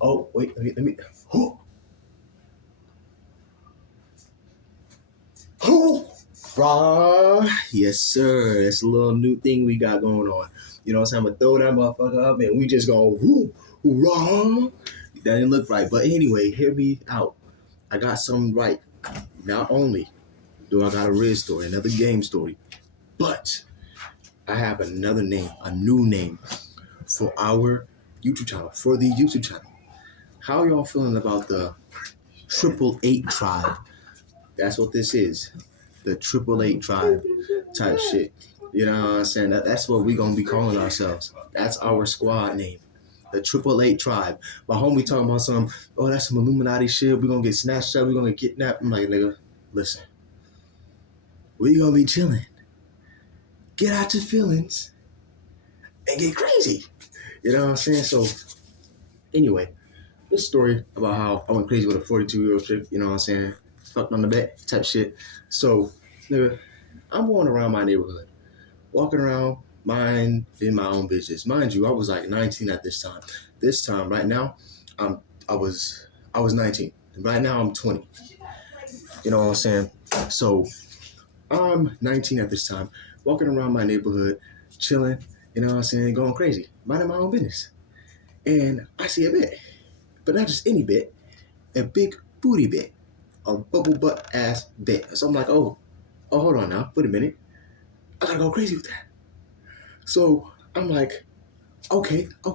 Oh, wait, let me. Yes, sir. That's a little new thing we got going on. You know what I'm saying? I'm gonna throw that motherfucker up and we just go hoorah. That didn't look right. But anyway, hear me out. I got something right. Not only do I got a Riz story, another game story, but I have another name, a new name for our YouTube channel, for the YouTube channel. How y'all feeling about the 888 tribe? That's what this is. The 888 tribe type shit. You know what I'm saying? That's what we gonna be calling ourselves. That's our squad name. The 888 tribe. My homie talking about that's some Illuminati shit. We gonna get snatched up. We gonna get kidnapped. I'm like, nigga, listen. We gonna be chilling. Get out your feelings and get crazy. You know what I'm saying? So, anyway, this story about how I went crazy with a 42-year-old chick. You know what I'm saying? Fucked on the bed type shit. So, nigga, I'm going around my neighborhood, walking around, minding my own business. Mind you, I was like 19 at this time. This time, right now, I was 19. Right now, I'm 20. You know what I'm saying? So I'm 19 at this time, walking around my neighborhood, chilling. You know what I'm saying? Going crazy, minding my own business. And I see a bit, but not just any bit, a big booty bit, a bubble butt ass bit. So I'm like, oh, hold on now, wait a minute. I gotta go crazy with that. So I'm like, okay, I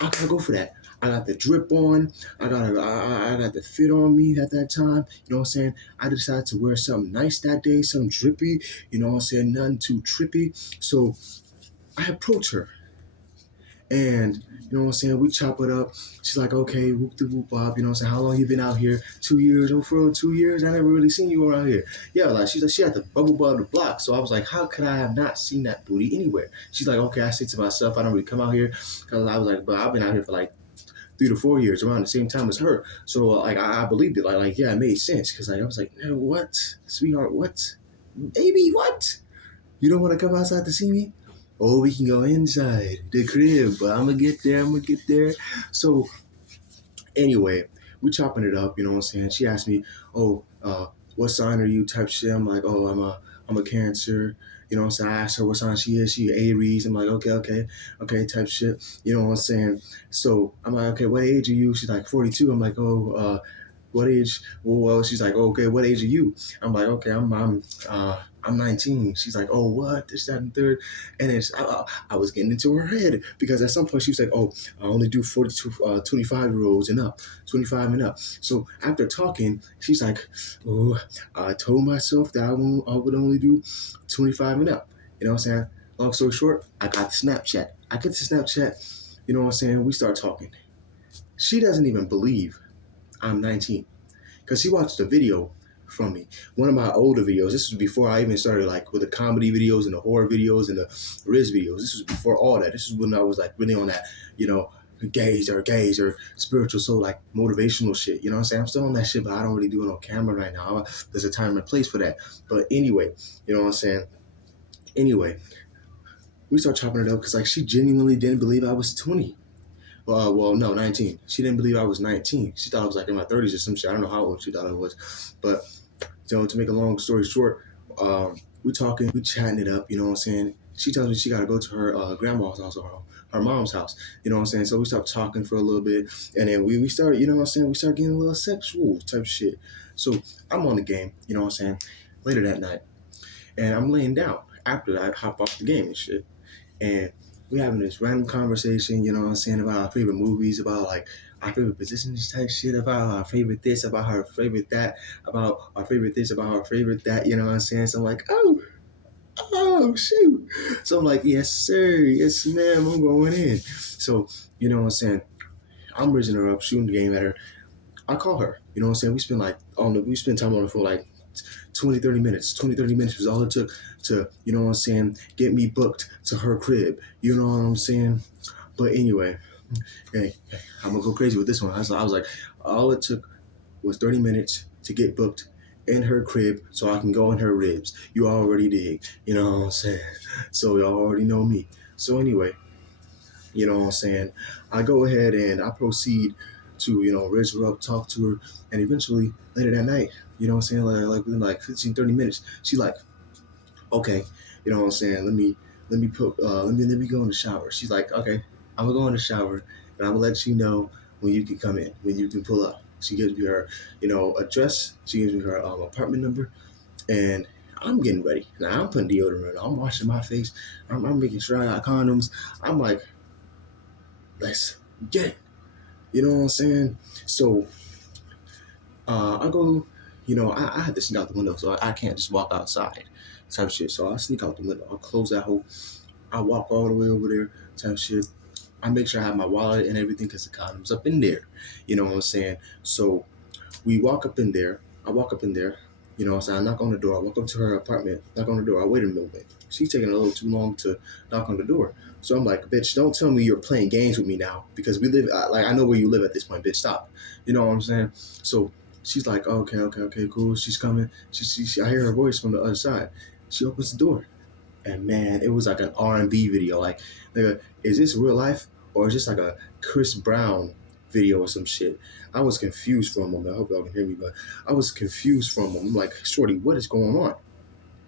gotta go for that. I got the drip on. I got the fit on me at that time. You know what I'm saying? I decided to wear something nice that day, something drippy. You know what I'm saying? Nothing too trippy. So I approach her. And, you know what I'm saying, we chop it up. She's like, okay, whoop de whoop bop. You know what I'm saying, how long you been out here? 2 years. Oh, for real, 2 years? I never really seen you around here. Yeah, like, she's like, she had the bubble butt of the block. So I was like, how could I have not seen that booty anywhere? She's like, okay, I say to myself, I don't really come out here. Because I was like, but I've been out here for like 3 to 4 years around the same time as her. So, like, I believed it. Like, yeah, it made sense. Because, like, I was like, no, what? Sweetheart, what? Baby, what? You don't want to come outside to see me? Oh, we can go inside the crib, but I'm gonna get there. So anyway, we chopping it up, you know what I'm saying? She asked me, oh, what sign are you type shit? I'm like, oh, I'm a Cancer. You know what I'm saying? I asked her what sign she is. She Aries. I'm like, okay, type shit. You know what I'm saying? So I'm like, okay, what age are you? She's like 42. I'm like, oh, what age? Well, she's like, oh, okay, what age are you? I'm like, okay, I'm 19. She's like, oh, what? This, that, and third. And I was getting into her head because at some point she was like, oh, I only do 42, 25-year-olds and up, 25 and up. So after talking, she's like, oh, I told myself that I would only do 25 and up. You know what I'm saying? Long story short, I got the Snapchat. You know what I'm saying? We start talking. She doesn't even believe I'm 19 because she watched a video from me, one of my older videos. This was before I even started like with the comedy videos and the horror videos and the Riz videos. This was before all that. This is when I was like really on that, you know, gaze or spiritual soul, like motivational shit. You know what I'm saying? I'm still on that shit, but I don't really do it on camera right now. There's a time and place for that. But anyway, you know what I'm saying? Anyway, we start chopping it up because like she genuinely didn't believe I was 20. Well, no, 19. She didn't believe I was 19. She thought I was like in my 30s or some shit. I don't know how old she thought I was. But, to make a long story short, we talking, we chatting it up, you know what I'm saying? She tells me she got to go to her grandma's house or her mom's house, you know what I'm saying? So we start talking for a little bit. And then we start, you know what I'm saying? We start getting a little sexual type shit. So I'm on the game, you know what I'm saying? Later that night. And I'm laying down after I hop off the game and shit. And we having this random conversation, you know what I'm saying, about our favorite movies, about like our favorite positions type shit, about our favorite this, about our favorite that, about our favorite this, about our favorite that, you know what I'm saying? So I'm like, oh, shoot. So I'm like, yes, sir, yes, ma'am, I'm going in. So, you know what I'm saying? I'm raising her up, shooting the game at her. I call her, you know what I'm saying? We spend time on the phone like 20, 30 minutes was all it took to, you know what I'm saying, get me booked to her crib. You know what I'm saying? But anyway, hey, I'm gonna go crazy with this one. I was like, all it took was 30 minutes to get booked in her crib so I can go in her ribs. You already dig. You know what I'm saying? So y'all already know me. So anyway, you know what I'm saying? I go ahead and I proceed to, raise her up, talk to her, and eventually later that night, you know what I'm saying? Like within like 15, 30 minutes, she's like, okay, you know what I'm saying? Let me go in the shower. She's like, okay, I'm gonna go in the shower and I'm gonna let you know when you can come in, when you can pull up. She gives me her, address. She gives me her apartment number, and I'm getting ready. Now I'm putting deodorant on. I'm washing my face. I'm making sure I got condoms. I'm like, let's get it. You know what I'm saying? So I go, I had to sneak out the window, so I can't just walk outside type shit. So I sneak out the window. I close that hole. I walk all the way over there type shit. I make sure I have my wallet and everything because the condom's up in there. You know what I'm saying? So we walk up in there. I walk up in there. You know what I'm saying? I knock on the door. I walk up to her apartment, knock on the door. I wait a minute. She's taking a little too long to knock on the door. So I'm like, bitch, don't tell me you're playing games with me now because we live, I know where you live at this point, bitch, stop. You know what I'm saying? So she's like, okay, cool. She's coming. I hear her voice from the other side. She opens the door. And man, it was like an R&B video. Like, nigga, is this real life or is this like a Chris Brown video or some shit? I was confused for a moment. I hope y'all can hear me, but I was confused for a moment. I'm like, shorty, what is going on?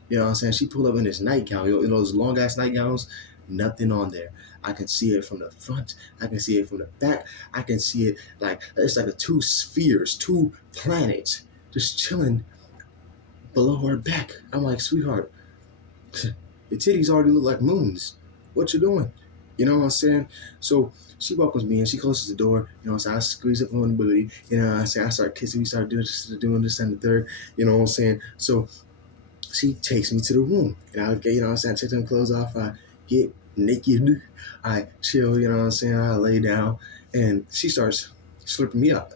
You know what I'm saying? She pulled up in this nightgown, those long ass nightgowns, nothing on there. I can see it from the front. I can see it from the back. I can see it like it's like two spheres, two planets just chilling below her back. I'm like, sweetheart, your titties already look like moons. What you doing? You know what I'm saying? So she welcomes me and she closes the door. You know what I'm saying? I squeeze up on the booty. You know what I'm saying? I start kissing. We start doing this and the third. You know what I'm saying? So she takes me to the room. And I get, you know what I'm saying? I take them clothes off. I get naked. I chill. You know what I'm saying? I lay down. And she starts slurping me up.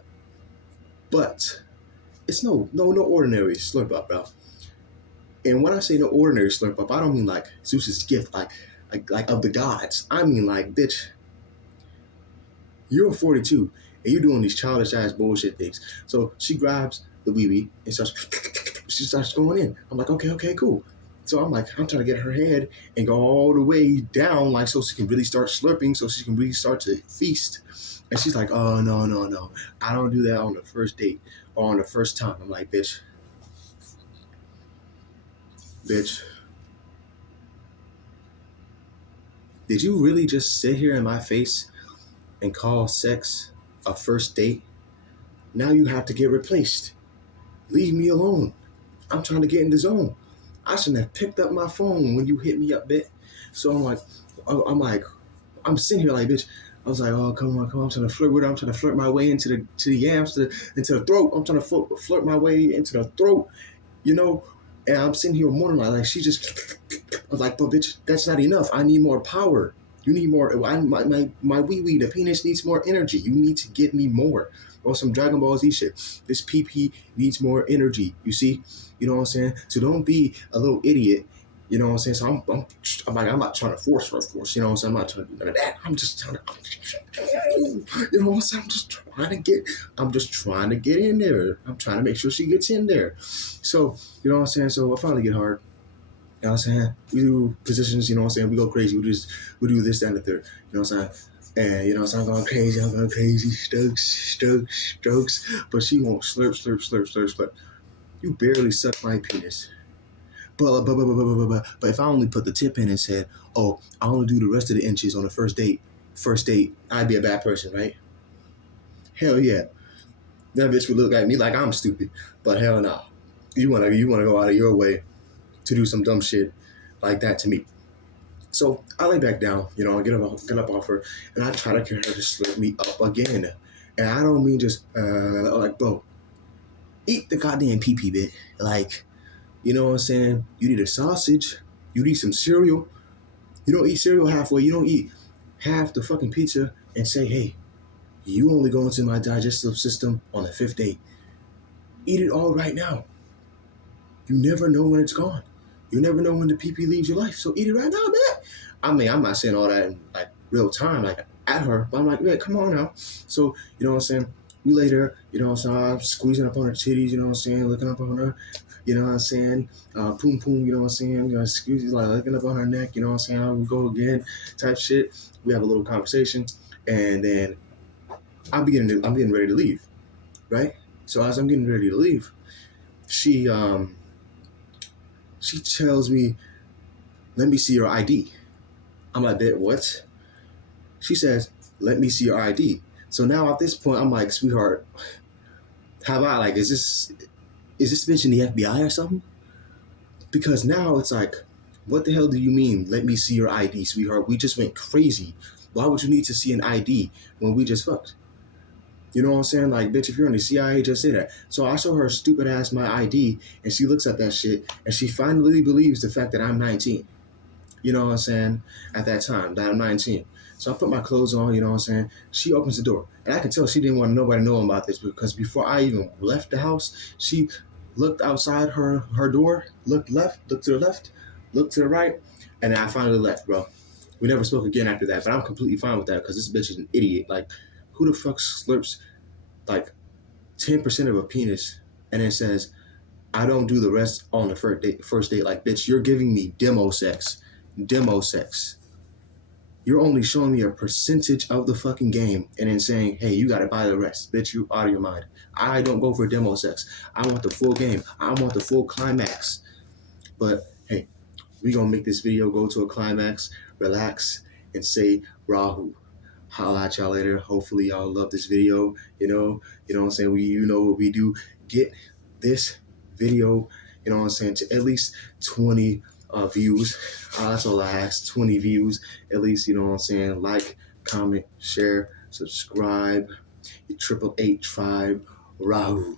But it's no ordinary slurp up, bro. And when I say no ordinary slurp up, I don't mean like Zeus's gift, like of the gods. I mean like, bitch, you're 42 and you're doing these childish ass bullshit things. So she grabs the wee and she starts going in. I'm like, okay, cool. So I'm trying to get her head and go all the way down, like so she can really start slurping, so she can really start to feast. And she's like, oh no, I don't do that on the first date or on the first time. I'm like, bitch, did you really just sit here in my face and call sex a first date? Now you have to get replaced. Leave me alone. I'm trying to get in the zone. I shouldn't have picked up my phone when you hit me up, bitch. So I'm sitting here like, bitch. I was like, oh, come on. I'm trying to flirt with her. I'm trying to flirt my way into the yams, into the throat. I'm trying to flirt my way into the throat, And I'm sitting here mourning like she just. I was like, but bitch, that's not enough. I need more power. You need more. My wee, the penis needs more energy. You need to get me more. Or some Dragon Ball Z shit. This PP needs more energy. You see? You know what I'm saying? So don't be a little idiot. You know what I'm saying? So I'm not trying to force her, of course. You know what I'm saying? I'm not trying to do none of that. I'm just trying to, you know what I'm saying? I'm just trying to get in there. I'm trying to make sure she gets in there. So, you know what I'm saying? So I finally get hard. You know what I'm saying? We do positions, you know what I'm saying? We go crazy. We do this, that, and the third. You know what I'm saying? And, you know what I'm saying? I'm going crazy. Strokes. But she won't slurp. You barely suck my penis. But if I only put the tip in and said, oh, I only do the rest of the inches on the first date, I'd be a bad person, right? Hell yeah. That bitch would look at me like I'm stupid. But hell no. You wanna go out of your way to do some dumb shit like that to me. So I lay back down, I get up off her, and I try to get her to slurp me up again. And I don't mean just, bro, eat the goddamn pee-pee bit. Like, you know what I'm saying? You need a sausage. You need some cereal. You don't eat cereal halfway. You don't eat half the fucking pizza and say, hey, you only go into my digestive system on the 5th date. Eat it all right now. You never know when it's gone. You never know when the pee-pee leaves your life. So eat it right now, man. I mean, I'm not saying all that in like real time, like at her, but I'm like, man, come on now. So, you know what I'm saying? We later, you know what I'm saying? I'm squeezing up on her titties, you know what I'm saying? Looking up on her. you know what I'm saying? Poom poom, you know what I'm saying? Excuse me, like looking up on her neck, you know what I'm saying? I will go again, type shit. We have a little conversation, and then I'm getting ready to leave, right? So as I'm getting ready to leave, she tells me, "Let me see your ID." I'm like, "Bet what?" She says, "Let me see your ID." So now at this point, I'm like, "Sweetheart, have I like is this bitch in the FBI or something?" Because now it's like, what the hell do you mean? Let me see your ID, sweetheart. We just went crazy. Why would you need to see an ID when we just fucked? You know what I'm saying? Like, bitch, if you're in the CIA, just say that. So I show her stupid ass my ID, and she looks at that shit, and she finally believes the fact that I'm 19. You know what I'm saying? At that time, that I'm 19. So I put my clothes on, you know what I'm saying? She opens the door. And I can tell she didn't want nobody knowing about this, because before I even left the house, she looked outside her door, looked to the left, looked to the right, and then I finally left, bro. We never spoke again after that, but I'm completely fine with that because this bitch is an idiot. Like, who the fuck slurps like 10% of a penis and then says, "I don't do the rest on the first date"? Like, bitch, you're giving me demo sex. Demo sex. You're only showing me a percentage of the fucking game and then saying, "Hey, you gotta buy the rest." Bitch, you out of your mind. I don't go for demo sex. I want the full game. I want the full climax. But hey, we gonna make this video go to a climax, relax, and say Rahu. Holla at y'all later. Hopefully y'all love this video. You know what I'm saying? You know what we do. Get this video, you know what I'm saying, to at least 20 views. That's all I ask. 20 views at least, you know what I'm saying? Like, comment, share, subscribe. 888 Rahu.